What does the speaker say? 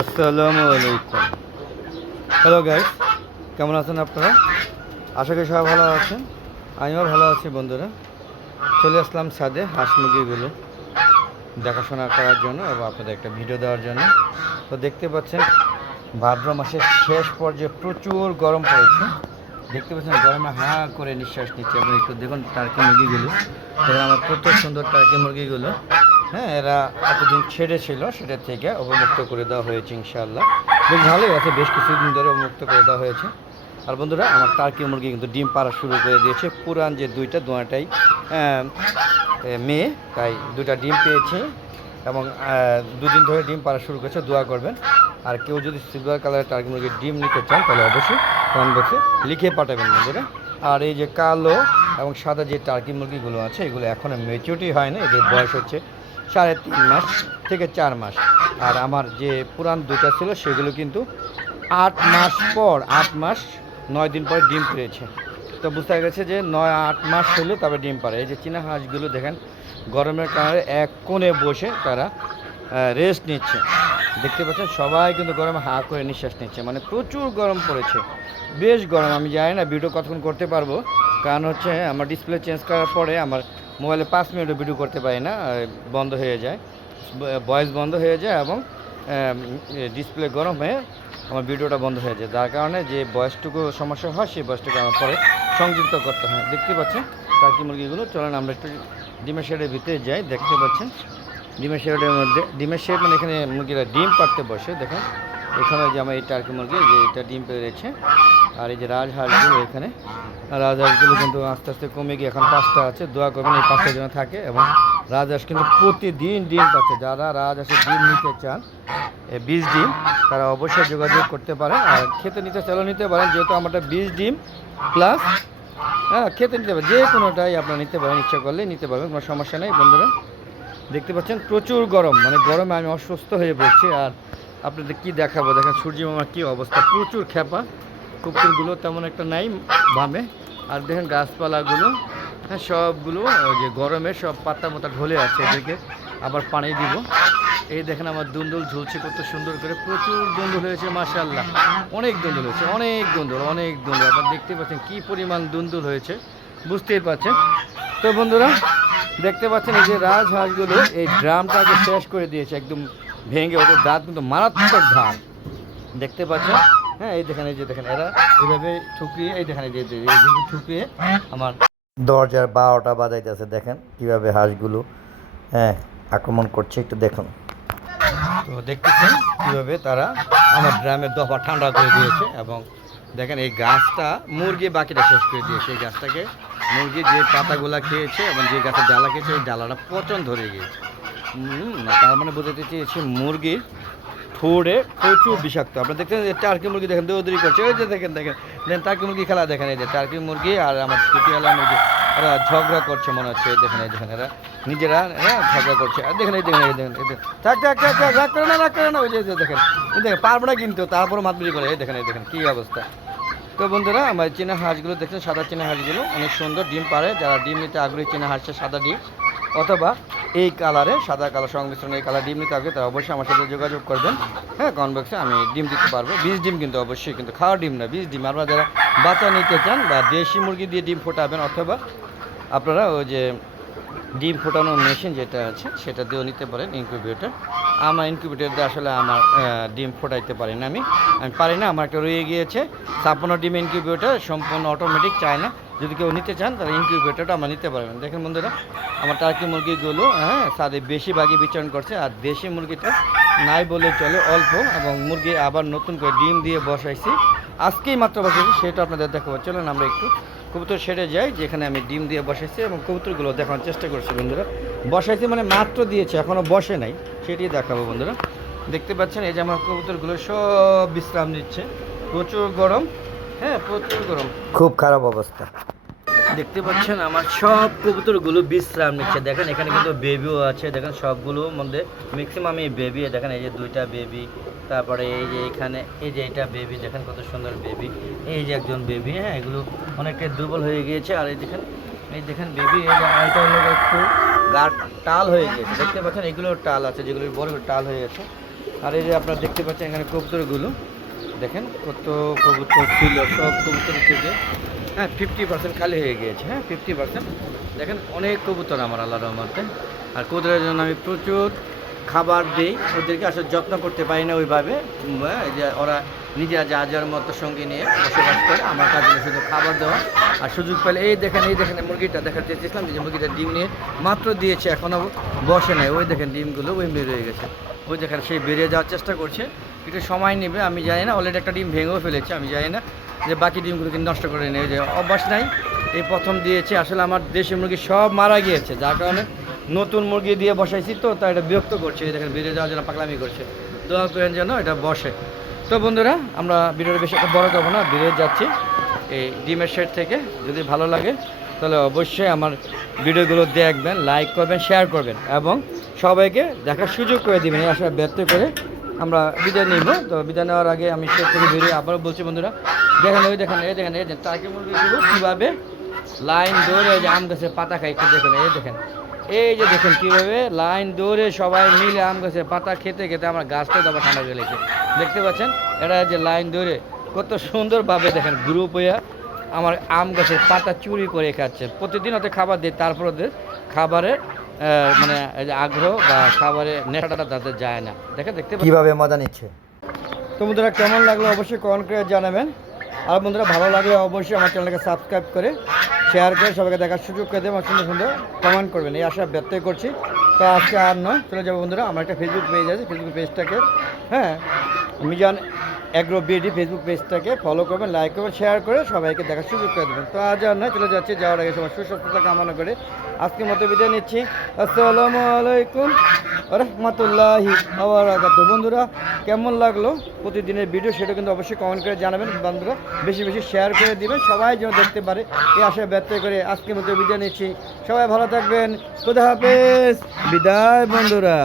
আসসালামু আলাইকুম। Hello guys কেমন আছেন আপনারা? আশা করি সবাই ভালো আছেন। আমিও ভালো আছি বন্ধুরা। চলে আসলাম ছাদে হাঁস মুরগিগুলো দেখাশোনা করার জন্য এবং আপনাদের একটা ভিডিও দেওয়ার জন্য। তো দেখতে পাচ্ছেন, ভাদ্র মাসের শেষ পর্যায়ে প্রচুর গরম পড়েছে। দেখতে পাচ্ছেন, গরমে হা করে নিঃশ্বাস নিচ্ছে। আপনি একটু দেখুন টার্কি মুরগিগুলো। দেখুন আমার কত সুন্দর টার্কি মুরগিগুলো। হ্যাঁ এরা এতদিন ছেড়ে ছিল সেটা থেকে অবমুক্ত করে দেওয়া হয়েছে ইনশাআল্লাহ। বেশ ভালোই আছে, বেশ কিছুদিন ধরে অবমুক্ত করে দেওয়া হয়েছে। আর বন্ধুরা, আমার টার্কি মুরগি কিন্তু ডিম পাড়া শুরু করে দিয়েছে। পুরান যে দুইটা দুটাই মেয়ে, তাই দুটা ডিম পেয়েছে এবং দুদিন ধরে ডিম পাড়া শুরু করেছে, দোয়া করবেন। আর কেউ যদি সিলভার কালারের টার্কি মুরগির ডিম নিতে চান, তাহলে অবশ্যই কমেন্ট বক্সে লিখে পাঠাবেন বন্ধুরা। আর এই যে কালো এবং সাদা যে টার্কি মুরগিগুলো আছে, এগুলো এখনও মেচুরিটি হয় না এদের বয়স হচ্ছে সাড়ে তিন মাস থেকে চার মাস। আর আমার যে পুরান দুটা ছিল, সেগুলো কিন্তু আট মাস পর, আট মাস, নয় দিন পর ডিম পেয়েছে তো বুঝতে গেছে যে নয়, আট মাস হলে তবে ডিম পারে। এই যে চীনা হাঁসগুলো দেখেন, গরমের কারণে এক কোণে বসে তারা রেস্ট নিচ্ছে। দেখতে পাচ্ছেন, সবাই কিন্তু গরমে হা করে নিঃশ্বাস নিচ্ছে। মানে প্রচুর গরম পড়েছে। বেশ গরম, আমি জানি না ভিডিও কতক্ষণ করতে পারব। কারণ হচ্ছে, আমার ডিসপ্লে চেঞ্জ করার পরে আমার মোবাইলে পাঁচ মিনিটও ভিডিও করতে পারি না বন্ধ হয়ে যায়। ভয়েস বন্ধ হয়ে যায় এবং ডিসপ্লে গরম হয়ে আমার ভিডিওটা বন্ধ হয়ে যায়। যার কারণে যে বয়সটুকু সমস্যা হয়, সেই বয়সটুকু আমার পরে সংযুক্ত করতে হয়। দেখতে পাচ্ছেন টার্কি মুরগিগুলো। চলেন আমরা একটু ডিমের শেডের ভিতরে যাই। দেখতে পাচ্ছেন ডিমের শেডের মধ্যে, ডিমের শেড মানে এখানে মুরগিরা ডিম পাড়তে বসে। দেখেন। এখানে যে আমার এই টার্কি মুরগি যে এটা ডিম পেড়েছে আর এই যে রাজহাঁসগুলো এখানে রাজহাঁসগুলো কিন্তু আস্তে আস্তে কমে গিয়ে এখন পাঁচটা আছে, দোয়া করবেন এই পাঁচটা যেন থাকে, এবং রাজহাঁস কিন্তু প্রতিদিন ডিম পাচ্ছে। যারা রাজহাঁসের ডিম নিতে চান বীজ ডিম, তারা অবশ্যই যোগাযোগ করতে পারেন, আর খেতে নিতে চাইলেও নিতে পারেন, যেহেতু আমারটা বীজ ডিম প্লাস হ্যাঁ খেতে নিতে পারেন, যে কোনোটাই আপনারা নিতে পারেন, ইচ্ছা করলে নিতে পারবেন, কোনো সমস্যা নেই। বন্ধুরা, দেখতে পাচ্ছেন প্রচুর গরম মানে গরমে আমি অসুস্থ হয়ে পড়ছি, আর আপনাদের কি দেখাবো? দেখেন সূর্য মামার কী অবস্থা। প্রচুর খেপা। কুকুরগুলো তেমন একটা নাই বামে। আর দেখেন গাছপালাগুলো হ্যাঁ সবগুলো ওই যে গরমে সব পাতা মাতা ঢলে আছে এদিকে। আবার পানি দিব। এই দেখেন আমার দুন্দুল ঝুলছে কত সুন্দর করে। প্রচুর দুন্দুল হয়েছে মাশাল্লাহ অনেক দুন্দুল হয়েছে, অনেক দুন্দুল অনেক দুন্দুল। আপনার দেখতে পাচ্ছেন কী পরিমাণ দুন্দুল হয়েছে। বুঝতেই পারছেন? তো বন্ধুরা, দেখতে পাচ্ছেন এই যে রাজহাঁসগুলো, এই ড্রামটাকে শেষ করে দিয়েছে, একদম ভেঙে ওদের দাঁত কিন্তু মারাত্মক ধান দেখতে পাচ্ছেন হ্যাঁ এই দেখেন, এই যে দেখেন, এরা এইভাবে ঠুকরিয়ে, এই দেখেন, এই আমার দরজার বারোটা বাজাইতেছে, দেখেন কীভাবে হাঁসগুলো হ্যাঁ আক্রমণ করছে, একটু দেখুন। তো দেখতেছেন কীভাবে তারা আমার ড্রামের দফা ঠান্ডা করে দিয়েছে এবং দেখেন এই গাছটা মুরগি বাকিটা শেষ করে দিয়েছে, এই গাছটাকে মুরগি যে পাতাগুলা খেয়েছে এবং যে গাছের ডালা খেয়েছে এই ডালাটা পচন ধরে গিয়েছে। তার মানে বোঝাতে চেয়েছি মুরগির ঠোঁড়ে প্রচুর বিষাক্ত। আপনারা দেখছেন যে টার্কি মুরগি দেখেন দৌড়ি করছে, ওই যে দেখেন দেখেন। দেখেন, টার্কি মুরগি খেলা দেখেন, এই যে টার্কি মুরগি আর আমার কুটিয়ালা মুরগি, এরা ঝগড়া করছে মনে হচ্ছে দেখেন, এই দেখেন, এরা নিজেরা হ্যাঁ ঝগড়া করছে। আর দেখেন, এই দেখেন এই দেখেন এই দেখেন। রাগ করে না, রাগ করে না, ওই যে দেখেন দেখেন, পারব না কিন্তু তারপর মাতবুরি করে, এই দেখেন এই দেখেন, কী অবস্থা। তো বন্ধুরা, আমার চেনা হাঁসগুলো দেখছেন, সাদা চেনা হাঁসগুলো। অনেক সুন্দর ডিম পারে। যারা ডিম নিতে আগ্রহী, চীনা হাঁসের সাদা ডিম, অথবা এই কালারে সাদা কালার, সংমিশ্রণে এই কালার ডিম নিতে আগে তারা অবশ্যই আমার সাথে যোগাযোগ করবেন। হ্যাঁ কনবক্সে আমি ডিম দিতে পারব। বীজ ডিম কিন্তু অবশ্যই, কিন্তু খাওয়া ডিম না বীজ ডিম। আপনারা যারা বাচ্চা নিতে চান বা দেশি মুরগি দিয়ে ডিম ফোটাবেন, অথবা আপনারা ওই যে ডিম ফোটানোর মেশিন যেটা আছে, সেটা দিয়েও নিতে পারেন ইনকিউবেটর আমার ইনকিউবেটর দিয়ে আসলে আমার ডিম ফোটাইতে পারি না আমি। আমি পারি না, আমার একটা রয়ে গিয়েছে। ছাপ্পান্ন ডিম ইনকিউবেটর সম্পূর্ণ অটোমেটিক চায় না। যদি কেউ নিতে চান, তাহলে ইনকিউবেটরটা আমার নিতে পারবেন। দেখেন বন্ধুরা, আমার টার্কি মুরগিগুলো হ্যাঁ সাদে বেশিরভাগই বিচরণ করছে, আর দেশি মুরগিটা নাই বলে চলে অল্প, এবং মুরগি আবার নতুন করে ডিম দিয়ে বসাইছি। আজকেই মাত্র বসাইছি, সেটা আপনাদের দেখাবো। চলেন আমরা একটু কবুতর সেরে যাই যেখানে আমি ডিম দিয়ে বসাইছি এবং কবুতরগুলো দেখানোর চেষ্টা করছি বন্ধুরা। বসাইছি মানে মাত্র দিয়েছে এখনও বসে নাই, সেটি দেখাবো বন্ধুরা। দেখতে পাচ্ছেন, এই যে আমার কবুতরগুলো সব বিশ্রাম নিচ্ছে। প্রচুর গরম হ্যাঁ প্রচুর গরম। খুব খারাপ অবস্থা। দেখতে পাচ্ছেন আমার সব কবুতরগুলো বিশ্রাম নিচ্ছে। দেখেন, এখানে কিন্তু বেবিও আছে। দেখেন, সবগুলো মধ্যে ম্যাক্সিমাম এই বেবি দেখেন, এই যে দুইটা বেবি তারপরে এই যে এখানে, এই যে এটা বেবি দেখেন কত সুন্দর বেবি এই যে একজন বেবি হ্যাঁ এগুলো অনেকটা দুর্বল হয়ে গিয়েছে। আর এই দেখেন এই দেখেন বেবি এই যে আইটা হলো একটু গা টাল হয়ে গিয়েছে। দেখতে পাচ্ছেন এগুলো টাল আছে, যেগুলো বড় টাল হয়ে গেছে। আর এই যে আপনারা দেখতে পাচ্ছেন এখানে কবুতরগুলো। দেখেন, কত কবুতর ছিল, সব কবুতর থেকে হ্যাঁ ফিফটি পার্সেন্ট খালি হয়ে গিয়েছে হ্যাঁ ফিফটি পার্সেন্ট দেখেন অনেক কবুতর আমার আল্লাহ রহমতে। আর কবুতরের জন্য আমি প্রচুর খাবার দিই ওদেরকে আসলে যত্ন করতে পারি না ওইভাবে। হ্যাঁ, যে ওরা নিজেরা যা যার মতো সঙ্গে নিয়ে বসবাস করে আমার কাছে শুধু খাবার দেওয়া। আর সুযোগ পেলে এই দেখেন এই দেখেন মুরগিটা দেখার চেয়েছিলাম যে মুরগিটা ডিম নিয়ে মাত্র দিয়েছে এখনও বসে নাই। ওই দেখেন ডিমগুলো ওই বেরিয়ে গেছে। ওই দেখেন সেই বেরিয়ে যাওয়ার চেষ্টা করছে। একটু সময় নেবে আমি জানি না অলরেডি একটা ডিম ভেঙেও ফেলেছে আমি জানি না। যে বাকি ডিমগুলো কিন্তু নষ্ট করে নেই যে অভ্যাস নাই। এই প্রথম দিয়েছে, আসলে আমার দেশি মুরগি সব মারা গিয়েছে, যার কারণে নতুন মুরগি দিয়ে বসাইছি তো, তাই এটা বিরক্ত করছে। দেখেন, বেরিয়ে যাওয়ার জন্য পাগলামি করছে। দোয়া করেন যেন এটা বসে। তো বন্ধুরা, আমরা ভিডিওটা বেশি বড় করব না, বেরিয়ে যাচ্ছি এই ডিমের শেড থেকে। যদি ভালো লাগে, তাহলে অবশ্যই আমার ভিডিওগুলো দেখবেন, লাইক করবেন, শেয়ার করবেন, এবং সবাইকে দেখার সুযোগ করে দিবেন। এই আশা ব্যক্ত করে আমরা বিদায় নিব। তো বিদায় নেওয়ার আগে আমি শেষ থেকে বেরিয়ে আবারও বলছি বন্ধুরা দেখেন ওই দেখেন এই দেখেন এই দেখেন। টার্কি মুরগিগুলো কীভাবে? লাইন দৌড়ে এই যে আম গাছের পাতা খাই একটু দেখেন এই দেখেন। এই যে দেখেন কীভাবে লাইন দৌড়ে সবাই মিলে আম গাছের পাতা খেতে খেতে আমার গাছটা দাবা ঠান্ডা হয়ে গেছে। দেখতে পাচ্ছেন? এরা যে লাইন দৌড়ে কত সুন্দরভাবে দেখেন গ্রুপ হইয়া আমার আম গাছের পাতা চুরি করে খাচ্ছে। প্রতিদিন ওদের খাবার দিই তারপর ওদের খাবারের মানে এই যে আগ্রহ বা খাবারের নেশাটা তাদের যায় না। দেখেন দেখতে? কীভাবে মজা নিচ্ছে? তো বন্ধুরা কেমন লাগল অবশ্যই কমেন্ট করে জানাবেন। আর বন্ধুরা, ভালো লাগলে অবশ্যই আমার চ্যানেলকে সাবস্ক্রাইব করে শেয়ার করে সবাইকে দেখার সুযোগ করে দেবেন সুন্দর সুন্দর কমেন্ট করবেন। এই আশা ব্যক্ত করছি। তো আজকে আর নয়, চলে যাব বন্ধুরা, আমার একটা ফেসবুক পেজ আছে ফেসবুক পেজটাকে হ্যাঁ মিজান অ্যাগ্রো বিডি ফেসবুক পেজটাকে ফলো করবেন লাইক করবেন শেয়ার করে সবাইকে দেখার সুযোগ করে দেবেন। তো আজ আর নয়, চলে যাচ্ছে, যাওয়ার আগে সবার সুস্বাস্থ্যতা কামনা করে। আজকের মতো বিদায় নিচ্ছি। আসসালামু আলাইকুম রহমতুল্লাহি আবরাকাত বন্ধুরা, কেমন লাগল প্রতিদিনের ভিডিও সেটা কিন্তু অবশ্যই কমেন্ট করে জানাবেন। বন্ধুরা, বেশি বেশি শেয়ার করে দিবেন, সবাই যেন দেখতে পারে। এই আশায় ব্যক্ত করে আজকের মতো বিদায় নিচ্ছি। সবাই ভালো থাকবেন। খুদা হাফেজ। বিদায়, বন্ধুরা।